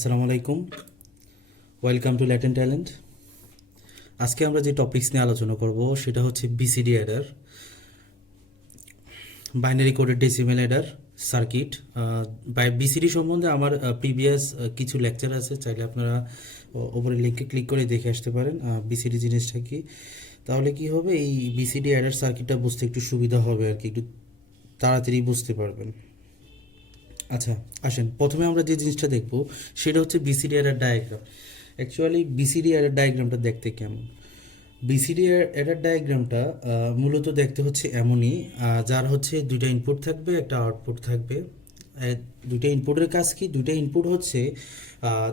আসসালামু আলাইকুম, welcome to latent talent. আজকে আমরা যে টপিকস নিয়ে আলোচনা করব সেটা হচ্ছে BCD Eder, binary coded decimal Eder circuit. BCD সম্বন্ধে আমার প্রিভিয়াস কিছু লেকচার আছে, চাইলে আপনারা ওপরে লিঙ্কে ক্লিক করে দেখে আসতে পারেন বিসিডি জিনিসটা কি। তাহলে কি হবে, এই বিসিডি অ্যাডার সার্কিটটা বুঝতে একটু সুবিধা হবে আর কি, একটু তাড়াতাড়ি বুঝতে পারবেন। আচ্ছা আসেন, প্রথমে আমরা যে জিনিসটা দেখব সেটা হচ্ছে BCD adder diagram. Actually BCD adder ডায়াগ্রামটা দেখতে কেমন? বিসিডি অ্যাডার ডায়াগ্রামটা মূলত দেখতে হচ্ছে এমনই, যার হচ্ছে দুইটা ইনপুট থাকবে, একটা আউটপুট থাকবে। দুইটা ইনপুটের কাজ কি? দুইটা ইনপুট হচ্ছে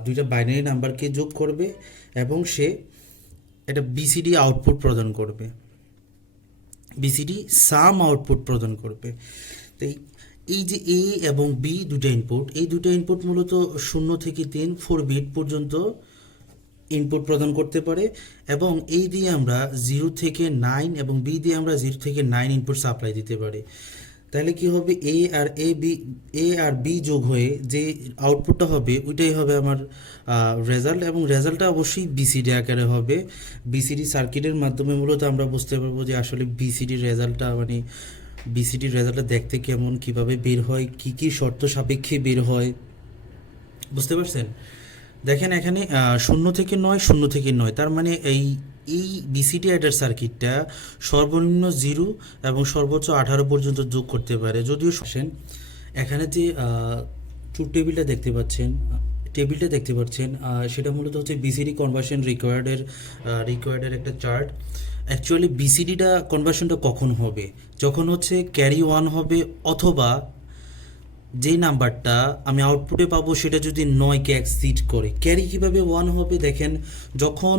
দুইটা বাইনারি নাম্বারকে যোগ করবে এবং সে একটা বিসিডি আউটপুট প্রদান করবে, বিসিডি সাম আউটপুট প্রদান করবে। তো এই যে এ এবং বি দুটো ইনপুট, এই দুটো ইনপুট মূলত 0 থেকে 3 4 বিট পর্যন্ত ইনপুট প্রদান করতে পারে, এবং এই দিয়ে আমরা 0 থেকে 9 এবং বি দিয়ে আমরা 0 থেকে 9 ইনপুট সাপ্লাই দিতে পারি। তাহলে কি হবে, এ আর বি যোগ হয়ে যে আউটপুটটা হবে ওইটাই হবে আমার রেজাল্ট, এবং রেজাল্টটা অবশ্যই বিসিডি আকারে হবে। বিসিডি সার্কিটের মাধ্যমে মূলত আমরা বুঝতে পারবো যে আসলে বিসিডির রেজাল্টটা বিসিডির রেজাল্টটা দেখতে কেমন, কিভাবে বের হয়, কি কি শর্ত সাপেক্ষে বের হয়, বুঝতে পারছেন? দেখেন এখানে 0 থেকে 9, 0 থেকে 9, তার মানে এই বিসিডি অ্যাডার সার্কিটটা সর্বনিম্ন 0 এবং সর্বোচ্চ 18 পর্যন্ত যোগ করতে পারে। যদিও আসেন এখানে যে ট্রুথ টেবিলটা দেখতে পাচ্ছেন, সেটা মূলত হচ্ছে বিসিডি কনভার্সন রিকোয়ার্ডের একটা চার্ট। অ্যাকচুয়ালি বিসিডিটা কনভার্সনটা কখন হবে? যখন হচ্ছে ক্যারি 1 হবে, অথবা যেই নাম্বারটা আমি আউটপুটে পাবো সেটা যদি 9কে এক্সিড করে। ক্যারি কীভাবে 1 হবে? দেখেন, যখন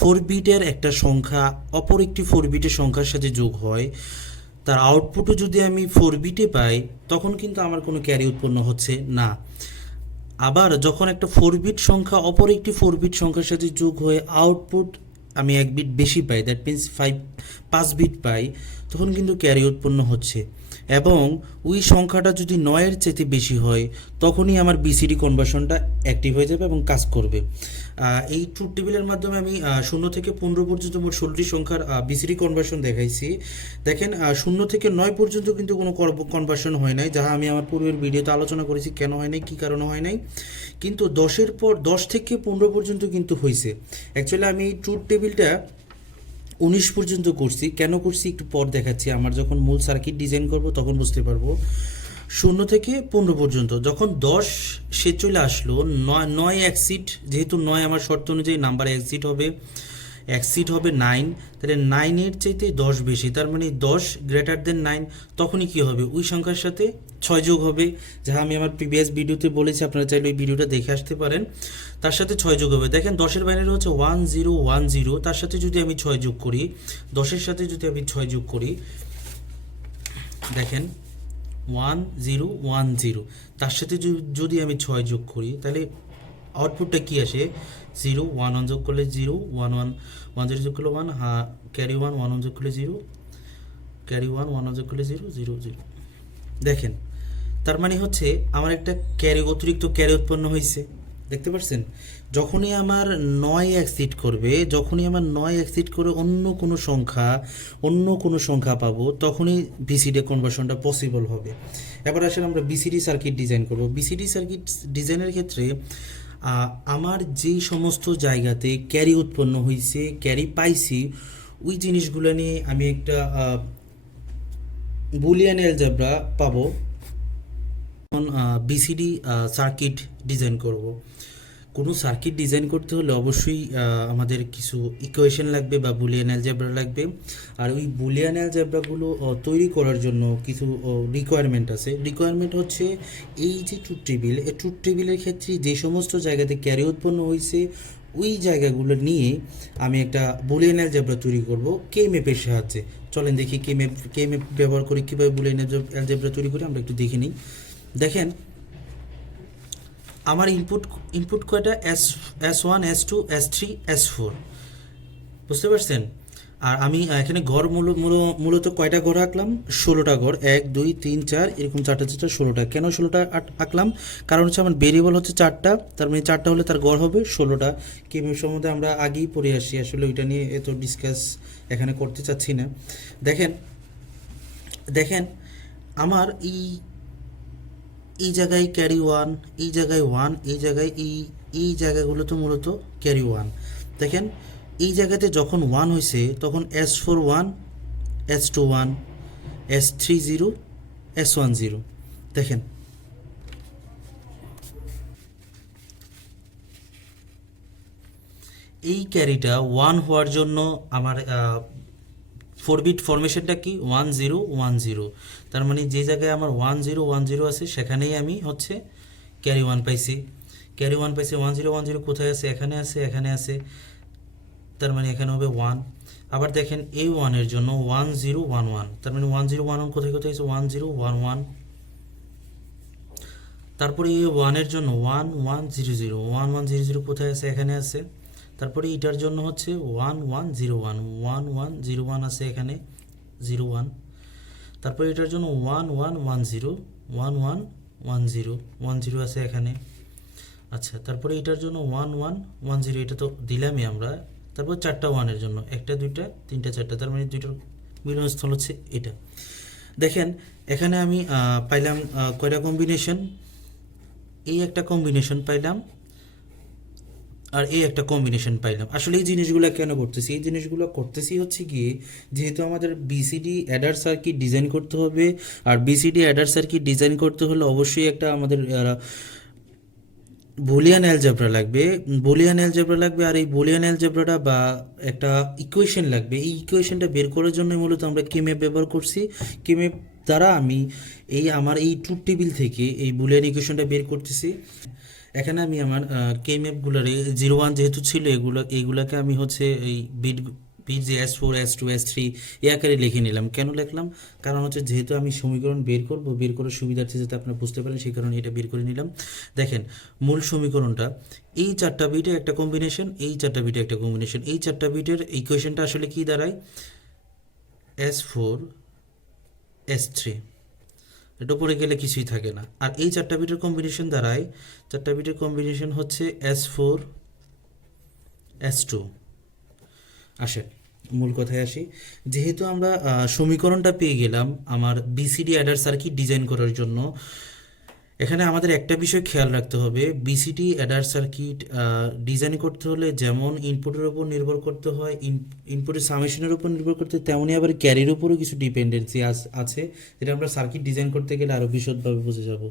4 বিটের একটা সংখ্যা অপর একটি 4 বিটের সংখ্যার সাথে যোগ হয়, তার আউটপুটও যদি আমি 4 বিটে পাই, তখন কিন্তু আমার কোনো ক্যারি উৎপন্ন হচ্ছে না। আবার যখন একটা 4 বিট সংখ্যা অপর একটি 4 বিট সংখ্যার সাথে যোগ হয়ে আউটপুট আমি 1 বিট বেশি পাই, দ্যাট মিন্স 5 বিট পাই, তখন কিন্তু ক্যারি উৎপন্ন হচ্ছে। এবং ওই সংখ্যাটা যদি 9-এর চেয়ে বেশি হয়, তখনই আমার বিসিডি কনভার্সনটা অ্যাক্টিভ হয়ে যাবে এবং কাজ করবে। এই ট্রুথ টেবিলের মাধ্যমে আমি 0 থেকে 15 পর্যন্ত মোট 16টি সংখ্যার বিসিডি কনভার্সন দেখাইছি। দেখেন 0 থেকে 9 পর্যন্ত কিন্তু কোনো কনভার্সন হয় নাই, যাহা আমি আমার পূর্বের ভিডিওতে আলোচনা করেছি কেন হয় নাই, কী কারণে হয় নাই। কিন্তু 10 থেকে 15 পর্যন্ত কিন্তু হয়েছে। অ্যাকচুয়ালি আমি এই ট্রুথ টেবিলটা 19 পর্যন্ত করছি। কেন করছি একটু পর দেখাচ্ছি, আমার যখন মূল সার্কিট ডিজাইন করব তখন বুঝতে পারবো। 0 থেকে 15 পর্যন্ত যখন 10 সে চলে আসলো, 9 এক্সিট, যেহেতু 9 আমার শর্ত অনুযায়ী নাম্বার এক্সিট হবে 9, তাহলে 9-এর চাইতে 10 বেশি, তার মানে 10 গ্রেটার দেন 9, তখনই কী হবে, ওই সংখ্যার সাথে 6 যোগ হবে, যা আমি আমার প্রিভিয়াস ভিডিওতে বলেছি, আপনারা চাইলে ওই ভিডিওটা দেখে আসতে পারেন। তার সাথে 6 যোগ হবে। দেখেন 10-এর বাইনারি হচ্ছে 1010, তার সাথে যদি আমি 6 যোগ করি, 10-এর সাথে যদি আমি 6 যোগ করি, দেখেন 1010, তার সাথে যদি আমি 6 যোগ করি, তাহলে আউটপুটটা কী আসে? 0, 1 1 যোগ করলে 0, 1 1 1 0 যোগ করলে 1, হ্যাঁ ক্যারি 1 1 1 যোগ করলে 0, ক্যারি 1 1 1 যোগ করলে 0 0 0। দেখেন, তার মানে হচ্ছে আমার একটা অতিরিক্ত ক্যারি উৎপন্ন হয়েছে, দেখতে পাচ্ছেন? যখনই আমার 9 এক্সিড করে অন্য কোনো সংখ্যা পাবো, তখনই বিসিডি কনভার্সনটা পসিবল হবে। এবার আসলে আমরা বিসিডি সার্কিট ডিজাইন করব। বিসিডি সার্কিট ডিজাইনের ক্ষেত্রে আমার যেই সমস্ত জায়গাতে ক্যারি উৎপন্ন হয়েছে, ক্যারি পাইছি, ওই জিনিসগুলো নিয়ে আমি একটা বুলিয়ান অ্যালজেব্রা পাবো, বিসিডি সার্কিট ডিজাইন করব। কোনো সার্কিট ডিজাইন করতে হলে অবশ্যই আমাদের কিছু ইকুয়েশন লাগবে বা বুলিয়ান অ্যালজেব্রা লাগবে। আর ওই বুলিয়ান অ্যালজেব্রাগুলো তৈরি করার জন্য কিছু রিকোয়ারমেন্ট আছে। রিকোয়ারমেন্ট হচ্ছে এই যে ট্রুথ টেবিল, এই ট্রুথ টেবিলের ক্ষেত্রে যে সমস্ত জায়গাতে ক্যারি উৎপন্ন হয়েছে, ওই জায়গাগুলো নিয়ে আমি একটা বুলিয়ান অ্যালজেব্রা তৈরি করব কে ম্যাপের সাহায্যে। চলেন দেখি কে ম্যাপ ব্যবহার করে কীভাবে বুলিয়ান অ্যালজেব্রা তৈরি করি, আমরা একটু দেখে নিই। দেখেন আমার ইনপুট কয়টা? S1 S2 S3 S4, বুঝতে পারছেন? আর আমি এখানে ঘর মূলত কয়টা ঘর আঁকলাম, 16টা ঘর, 1 2 3 4 এরকম চারটা চারটা 16টা। কেন 16টা আঁকলাম, কারণ হচ্ছে আমার ভেরিয়েবল হচ্ছে 4টা, তার মানে 4টা হলে তার ঘর হবে 16টা। কেমির সম্বন্ধে আমরা আগেই পড়ে আসি, আসলে ওইটা নিয়ে এত ডিসকাস এখানে করতে চাচ্ছি না। দেখেন দেখেন আমার এই জায়গায় ক্যারি ওয়ান, এই জায়গায় ওয়ান, এই জায়গায় এই জায়গাগুলো তো মূলত ক্যারি ওয়ান। দেখেন এই জায়গাতে যখন ওয়ান হয়েছে তখন S4 1, S2 1, S3 0, S1 0। দেখেন এই ক্যারিটা ওয়ান হওয়ার জন্য আমার 4 বিট ফরমেশনটা কি 1 0 1 0। তার মানে যে জায়গায় আমার 1 0 1 0 আছে সেখানেই আমি হচ্ছে ক্যারি ওয়ান পাইছি। ক্যারি ওয়ান পাইছি, 1 0 1 0 কোথায় আছে, এখানে আছে, এখানে আছে, তার মানে এখানে হবে 1। আবার দেখেন এই ওয়ানের জন্য 1 0 1 1, তার মানে 1 0 1 1 কোথায় কোথায় আছে, 1 0 1 1। তারপরে এই ওয়ানের জন্য 1 1 0 0, 1 1 0 0 কোথায় আছে, এখানে আছে। তারপরে এটার জন্য হচ্ছে 1 1 0 1, 1 1 0 1 আছে এখানে, 0 1। তারপরে এটার জন্য 1 1 1 0, 1 1 1 0, 1 0 আছে এখানে। আচ্ছা, তারপরে এটার জন্য 1 1 1 0, এটা তো দিলামই আমরা। তারপর 4টা ওয়ানের জন্য 1টা 2টা 3টা 4টা, তার মানে 2টার মিলনস্থল হচ্ছে এটা। দেখেন এখানে আমি পাইলাম কয়টা কম্বিনেশন, এই একটা কম্বিনেশন পাইলাম আর এই একটা কম্বিনেশন পাইলাম। আসলে এই জিনিসগুলো কেন করতেছি, এই জিনিসগুলো করতেছি হচ্ছে কি, যেহেতু আমাদের বিসিডি অ্যাডার সার্কিট ডিজাইন করতে হবে, আর বিসিডি অ্যাডার সার্কিট ডিজাইন করতে হলে অবশ্যই একটা আমাদের বুলিয়ান অ্যালজেব্রা লাগবে, বুলিয়ান অ্যালজেব্রা লাগবে। আর এই বুলিয়ান অ্যালজেব্রাটা বা একটা ইকুয়েশন লাগবে, এই ইকুয়েশনটা বের করার জন্য মূলত আমরা কেম্যাপ ব্যবহার করছি। কেম্যাপ দ্বারা আমি আমার এই ট্রুথ টেবিল থেকে এই বুলিয়ান ইকুয়েশনটা বের করতেছি। এখানে আমি আমার কেম্যাপগুলোরে 0 1 যেহেতু ছিল, এইগুলাকে আমি হচ্ছে এই বিট যে S4 S2 S3 এই আকারে লিখে নিলাম। কেন লিখলাম, কারণ হচ্ছে যেহেতু আমি সমীকরণ বের করার সুবিধার্থে যাতে আপনারা বুঝতে পারেন সেই কারণে এটা বের করে নিলাম। দেখেন মূল সমীকরণটা, এই 4টা বিটে একটা কম্বিনেশন, এই 4টা বিটে একটা কম্বিনেশন, এই 4টা বিটের ইকুয়েশনটা আসলে কি দাঁড়ায়, S4 S3, এটা উপরে গেলে কিছুই থাকে না। আর এই 4টা বিটের কম্বিনেশন দাঁড়ায়, 4টা বিটের কম্বিনেশন হচ্ছে S4 S2। আসে মূল কথায় আসি, যেহেতু আমরা সমীকরণটা পেয়ে গেলাম আমার বিসিডি অ্যাডার সার্কিট ডিজাইন করার জন্য, এখানে আমাদের একটা বিষয় খেয়াল রাখতে হবে, বিসিডি অ্যাডার সার্কিট ডিজাইন করতে হলে যেমন ইনপুটের উপর নির্ভর করতে হয়, ইনপুটের সামেশনের উপর নির্ভর করতে, তেমনই আবার ক্যারির উপরও কিছু ডিপেন্ডেন্সি আছে, যেটা আমরা সার্কিট ডিজাইন করতে গেলে আরও বিশদভাবে বুঝে যাব।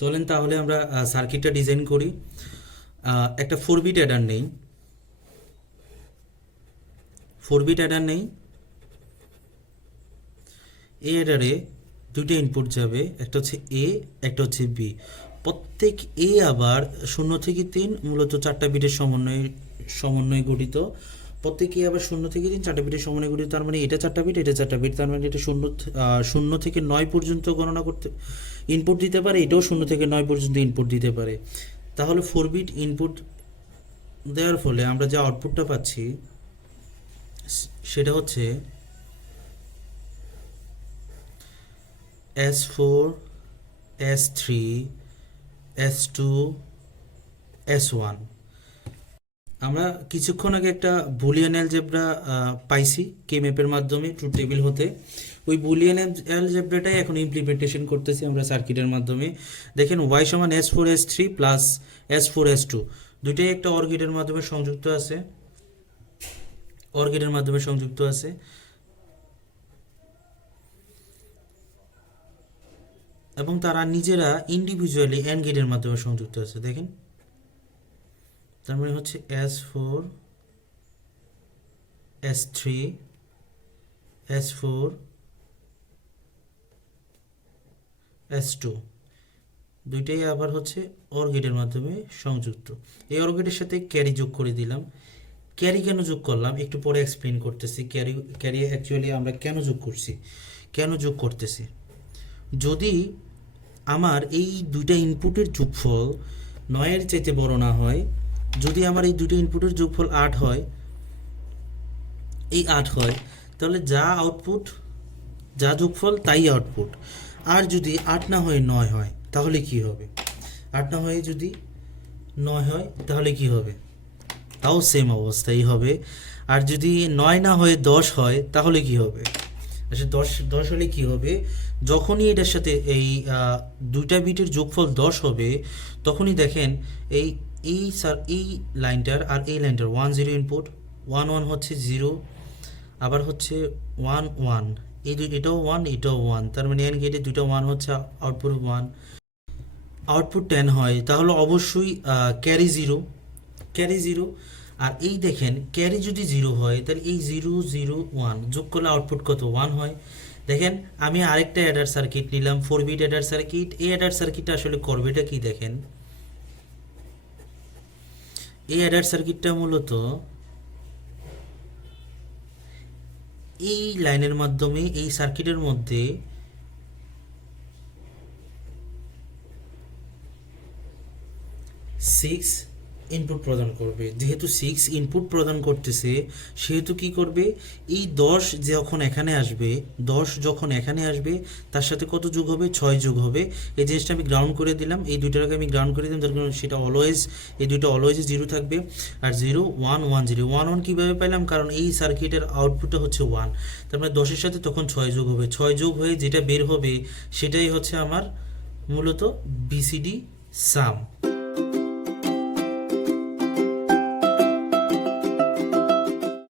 চলেন তাহলে আমরা সার্কিটটা ডিজাইন করি। একটা 4 বিট অ্যাডার নেই, 4 বিট অ্যাডার নেই। এই অ্যাডারে 2টা ইনপুট যাবে, একটা হচ্ছে এ, একটা হচ্ছে বি। প্রত্যেক এ আবার 0 থেকে 3 মূলত 4টা বিটের সমন্বয়ে গঠিত। প্রত্যেক এ আবার 0 থেকে 3 4টা বিটের সমন্বয়ে গঠিত। তার মানে এটা 4টা বিট, এটা 4টা বিট, তার মানে এটা 0 থেকে 9 পর্যন্ত গণনা করতে ইনপুট দিতে পারে, এটাও 0 থেকে 9 পর্যন্ত ইনপুট দিতে পারে। তাহলে 4 বিট ইনপুট দেওয়ার ফলে আমরা যে আউটপুটটা পাচ্ছি সেটা হচ্ছে S4 S3 S2 S1। আমরা কিছুক্ষণ আগে একটা বুলিয়ান অ্যালজেব্রা পাইছি কেম্যাপের মাধ্যমে ট্রুথ টেবিল হতে, ওই বুলিয়ান অ্যালজেব্রাটাই এখন ইমপ্লিমেন্টেশন করতেছি আমরা সার্কিটের মাধ্যমে। দেখেন y সমান S4 S3 plus S4 S2, দুইটাই একটা অর গেটের মাধ্যমে সংযুক্ত আছে, অর গেটের মাধ্যমে সংযুক্ত আছে। এবং তারা নিজেরা ইন্ডিভিজুয়ালি অ্যান্ড গেটের মাধ্যমে সংযুক্ত আছে। দেখেন তার মানে হচ্ছে S4 S3 S4 S2, দুইটাই আবার হচ্ছে অর গেটের মাধ্যমে সংযুক্ত। এই অর গেটের সাথে ক্যারি যোগ করে দিলাম। ক্যারি কেন যোগ করলাম একটু পরে এক্সপ্লেন করতেছি। ক্যারি অ্যাকচুয়ালি আমরা কেন যোগ করতেছি। যদি আমার এই দুইটা ইনপুটের যোগফল 9-এর চাইতে বড় না হয়, যদি আমার এই দুটো ইনপুটের যোগফল 8 হয়, এই 8 হয়, তাহলে যা আউটপুট, যা যোগফল তাই আউটপুট। আর যদি 8 না হয়ে 9 হয় তাহলে কি হবে? 8 না হয়ে যদি 9 হয় তাহলে কি হবে? তাও সেম অবস্থাই হবে। আর যদি 9 না হয়ে 10 হয় তাহলে কি হবে? আচ্ছা, 10 হলে কি হবে? যখনই এটার সাথে এই দুইটা বিটের যোগফল 10 হবে, তখনই দেখেন এই এই লাইনটার আর এই লাইনটার 1 0 ইনপুট, 1 1 হচ্ছে 0, আবার হচ্ছে 1 1, এটাও 1 এটাও 1, তার মানে এন গেটে দুইটা 1 হচ্ছে, আউটপুট 1, আউটপুট 10 হয়, তাহলে অবশ্যই ক্যারি 0, ক্যারি 0। আর এই দেখেন ক্যারি যদি 0 হয় তাহলে এই 0 0 1 যোগ করলে আউটপুট কত? 1 হয়। দেখেন আমি আরেকটা অ্যাডার সার্কিট নিলাম, 4 বিট অ্যাডার সার্কিট। এই অ্যাডার সার্কিটটা আসলে করবেটা কি দেখেন, এই অ্যাডার সার্কিটটা মূলত এই লাইনের মাধ্যমে এই সার্কিটের মধ্যে 6 ইনপুট প্রদান করবে। যেহেতু 6 ইনপুট প্রদান করতেছে, সেহেতু কি করবে? এই 10 যখন এখানে আসবে, 10 যখন এখানে আসবে, তার সাথে কত যোগ হবে? 6 যোগ হবে। এই জিনিসটা আমি গ্রাউন্ড করে দিলাম, এই দুইটাকে আমি গ্রাউন্ড করে দিলাম, তার কারণ সেটা অলওয়েজ, এই দুইটা অলওয়েজ 0 থাকবে। আর 0 1 1 0 1 1 কীভাবে পেলাম? কারণ এই সার্কিটের আউটপুটটা হচ্ছে 1, তার মানে 10-এর সাথে তখন 6 যোগ হবে। 6 যোগ হয়ে যেটা বের হবে সেটাই হচ্ছে আমার মূলত বিসিডি সাম।